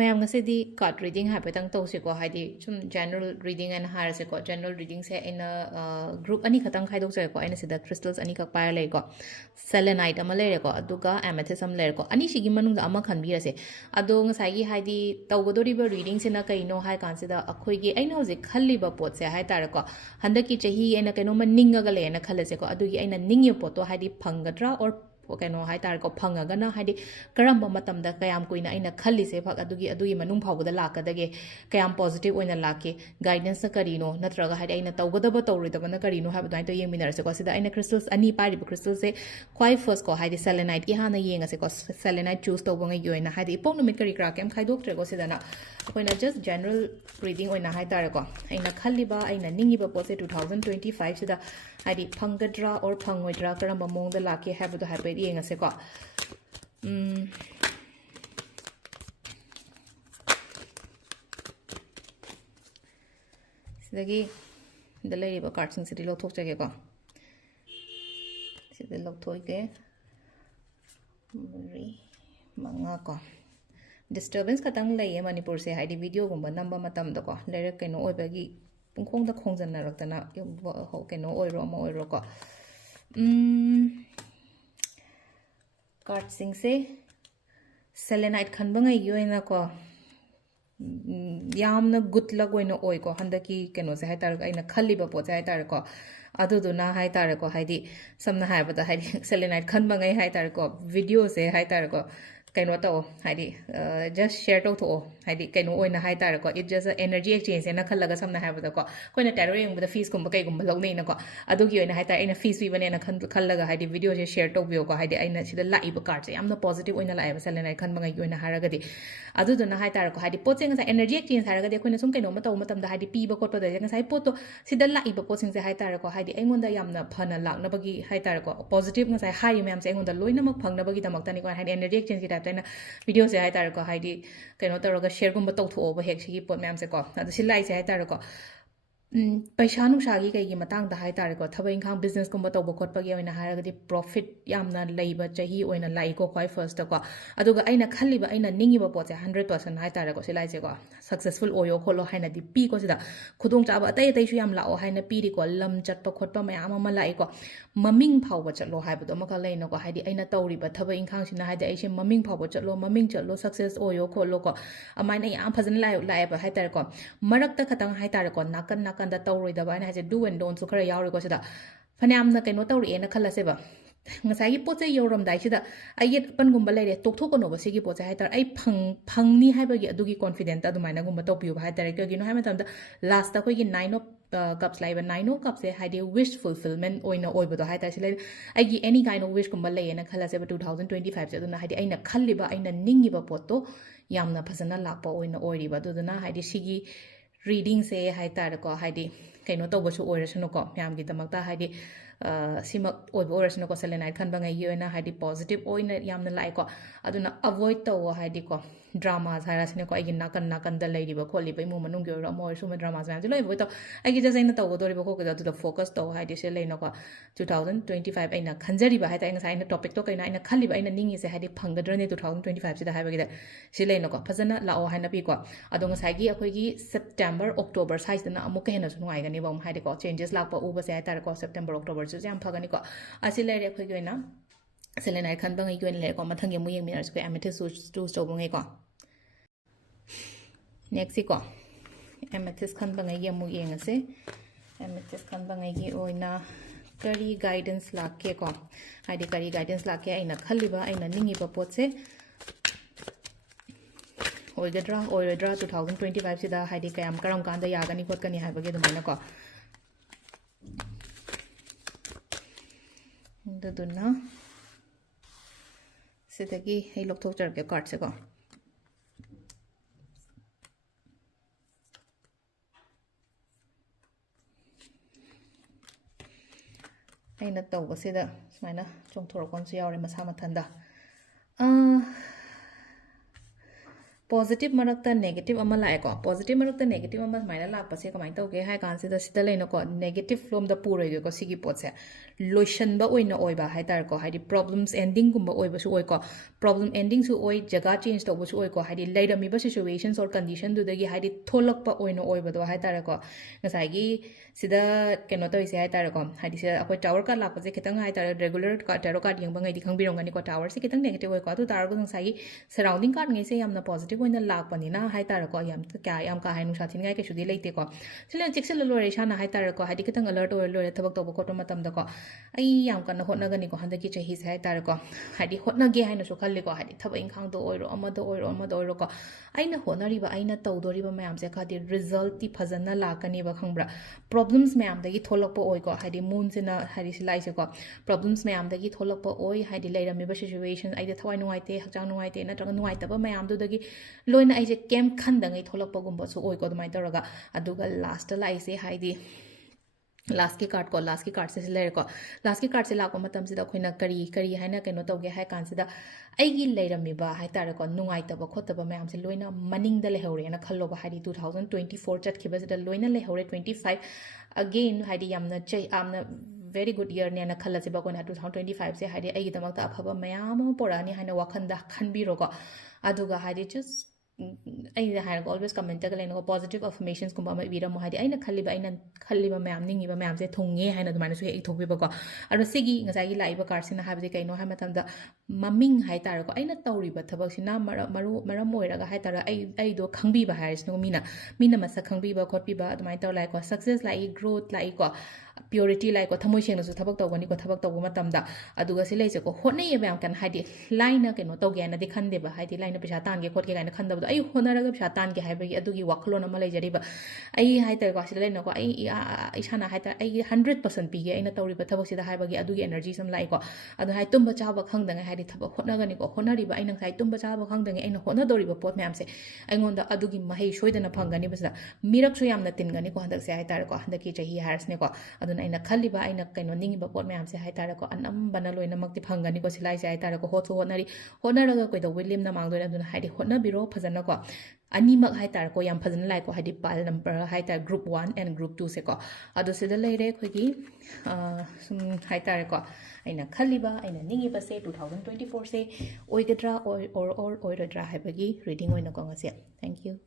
mayam ngasi card reading haipatang tawsiko haidi sum general reading and haraseko general reading se in a group ani khatang khaidok jeko aina sida crystals ani kak pair leko selenite ama lereko aduga amethyst am lereko ani sigi manungda ama khanbirase ado ngasai gi haidi tawgodoriba reading sina kaino hai kansida akhoigi aina hojik khalliba pot se hai tareko handaki chahi aina kaino ma ningaga le na khalase ko adugi aina ningi poto haidi phangadra or kano hai tar ko phangagana haidi karamba matamda kayam kuina aina khallise phak adugi manung phawda lakadage kayam positive oina lake guidance karino natraga haidi aina tawgadaba tawridaba na karino habda to yengminarse ko sida aina crystals ani pari crystals se kwai first ko haidi selenite ki hana yengase ko selenite choose to bonga yoina haidi ipongnomit kari kra kem khaidok tre ko sida na koina just general reading oina hai tar ko aina khalliba aina ningiba pose 2025 sida haidi phangadra or phangoidra karamba mongda lake habdo happy yengase ko sidagi dalai ba card sing sidi lo thok jage ko sidi lo thoi ke mari manga ko disturbance katang lai manipur se haidi video gumba namba matam da ko lere keno oibagi pungkhong da khongjan na raktana ho keno oiro ma oiro ko card sing se selenite khanba ngai yoina ko yamna good luck oina oi ko handaki keno se haitar aina khalliba po se haitar ko aduduna haitar ko haidi samna haibada haidi selenite khanba ngai haitar ko video se haitar ko kaino to haidi just share to haidi kaino oina haitar ko it just energy exchange na khallaga samna haibada ko koina tarot yengba fees kumba kai gumba lognei na ko adugi oina haitar aina fees wi bane na khallaga haidi video je share to bio ko haidi aina sida laiba card se yamna positive oina laiba selenite khanba ngai oina haragadi aduduna haitar ko haidi pot se ngasa energy exchange haragadi koina sum kaino ma taw matamda haidi piba kotpa da ngasa pot to sida laiba pot sing se haitar ko haidi aingonda yamna phana lakna bagi haitar ko positive ngasa hai myam se aingonda loina mak phangna bagi damak tani ko haidi energy exchange ki type na video se haitar ko haidi kaino taraga share gumba taw tho ba hek sigi pot myam se ko adu silai se haitar ko paisa nungsagi kai matang da hai tare ko thabai khang business ko bato bo khot pagi oina haragadi profit yamna leiba chahi oina lai ko khoi first ko aduga aina khalliba aina ningiba po che 100% hai tare ko silai che ko successful oyo kholo haina di pi ko sida khudong chaba atai atai su yam lao haina pi ri ko lam chat pa khot pa mayam ma lai ko maming phau ba chatlo hai bu do ma ka lai no ko haidi aina tawri ba thabai khang sina haidi aise maming phau ba chatlo maming chatlo success oyo kholo ko amaina yam phajan lai ba hai tare ko marak ta khatang hai tare ko nakan kanda tawroi da ba na je do and don't so khara yauri ko sida phanam na kaino tawri ena khalase ba ngasai poche yorom dai sida ayet pan gumba lere tok thok no ba sigi poche hai tar ai phang ni hai ba gi adugi confident adu maina gumba to piu ba hai tar ke gi no hai ma tam da last ta ko gi 9 of cups lai ba 9 of cups se hai de wish fulfillment oina oi ba do hai tar sile ai gi any kind of wish gumba lai ena khalase ba 2025 se aduna hai de aina khalli ba aina ningi ba pot to yamna phasana lakpa oina oiri ba aduna hai de sigi reading se hai tar ko hai di kaino to bo su oirasno ko myam gi damakta hai di simak oibo oirasno ko selenite khan bangai yoina hai di positive oina yamna lai ko aduna avoid to hai di ko drama sara sine ko agi nakan da lai riba kholi bai mu manung gi ro mo su ma drama sa loi avoid to agi just aina to go dori ba ko ga to focus to hai di se lai no ko 2025 aina khanjari ba hai ta aina saina topic to kaina aina khali ba aina ningi se hai di phangadra ne 2025 sida hai ba gi da se lai no ko phajana la o hai na pi ko adong sai gi akhoi gi September October size na amuk ka hena su ngai gani bom hai de ko changes lakpa u ba se hai tar ko September October su jam phagani ko asi lai re khoi gi na selenite khan bangai gi le ko mathang ge mu yeng minar su ko amethyst su to bongai ko next ko amethyst khan bangai gi mu yeng ase amethyst khan bangai gi oina kari guidance lake ko hai de kari guidance lake aina khaliba aina ningi ba pot se oigadra 2025 sida haidi kayam karam kanda yagani khotkani haibage dumaina ko daduna sidagi hei lokthok charke card se ko aina tawba sida sumaina chongthorok kon su yawre masa mathanda positive marakta negative ama lae ko positive marakta negative ama maina la pa se kamai tawge hai kan se da sida leina ko negative flom da puroi ge ko sigi pot se lotion ba oina oiba hai tar ko hai di problems ending gumba oiba su oi ko problem ending su oi jaga change to bu su oi ko hai di leirami ba situations or condition du da gi hai di tholak pa oina oiba do hai tar ko ngasai gi sida keno to ise hai tar ko hai di se akoi tower ka la pa se kitang hai tar regular ka tarot card yang ba ngai di khang birong ngani ko tower se kitang negative oi ko tu tar ko ngasai gi surrounding card ngai se yamna positive ओइना लाकपनिना हाइ तारको याम क्या याम का हाइनु साथिन गाय केसुदि लेते को सिले चिक्सल लोरे शाना हाइ तारको हाइदि कितंग अलर्ट ओइ लोरे थबक तोब खोटो मतम दको आई याम कन होटनगनि को हंदकी चही से हाइ तारको हाइदि होटनगे हाइनु सो खल्ले को हाइदि थब इंखांग दो ओइरो अमदो ओइरो अमदो ओइरो को आइना होनरिबा आइना तौदोरिबा मयाम से खादि रिजल्ट ति फजना लाकनि बा खंब्रा प्रॉब्लम्स मयाम दगी थोलकपो ओइ को हाइदि मून सिना हाइदि सिलाई से को प्रॉब्लम्स मयाम दगी थोलकपो ओइ हाइदि लेरमिबा सिचुएशन आइदि थवाइ नुवाइते हकचांग नुवाइते नत्रग नुवाइतबा मयाम दुदगी लोइना आइसे केम खंदंगै थोलकपगुम्बा सो ओइ को दमाइ तौरगा अदुगा लास्ट लाइसे हाइदि लास्ट की कार्ड से लेरे को लास्ट की कार्ड से लाको मतम सिदा खोइना करी करी हाइना केनो तौगे हाइ कान सिदा आइगी लेरमिबा हाइ तारे को नुंगाइतबा खोतबा मयाम से लोइना मनिंग द लेहौरे ना खल्लोबा हाइदि 2024 चटखिबा सिदा लोइना लेहौरे 25 अगेन हाइदि यामना चै आमना very good year ne na khalla se ba ko na 2025 se haide ai damak ta aphaba mayam porani haina wakhanda khanbiro ko aduga haide just ai haina always comment ga leno positive affirmations kumba ma bira mo haide aina khalliba mayam ningi ba mayam se thunge haina dumana su ek thokbi ba ko aro sigi ngasai gi laiba card sina habi de kaino ha matam da maming hai tar ko aina tawri ba thabak sina maram oiraga hai tar ai do khangbi ba haris no mina masa khangbi ba khotbi ba dumai taw lai ko success lai growth lai ko purity lai ko thamoi seng su thabak tawgani ko thabak tawbu matam da aduga se leise ko hotne ye bam kan haidi line ke no tawge na de khande ba haidi line pesa tan ge khot ke gaina khanda ba ai honara ga pesa tan ge hai ba adugi wakhlo na ma lai jari ba ai hai tar ko se line ko ai isana hai tar ai 100% pi ge aina tawri ba thabak sida hai ba ge adugi energy sam lai ko adu hai tumba cha ba khang dang haidi thabak hotna gani ko honari ba aina sai tumba cha ba khang dang aina hotna dori ba pot myam se aingon da adugi mahei shoidana phangani ba mirak su yamna tin gani ko handak se hai tar ko handak ki chahi hairs ne ko aduna aina khaliba aina kaino ningi ba pot myam se hai tar ko anam bana loina makti phangani ko silai se hai tar ko hot so honari honaraga ko do william na mangdo aduna haidi hotna biro phajana ko ani mak hai tar ko yam phajana lai ko haidi pal number hai tar group 1 and group 2 se ko adu se da leire khogi sum hai tar ko aina khaliba aina ningi ba se 2024 se oigadra or oiradra hai bagi reading oina ko ngase thank you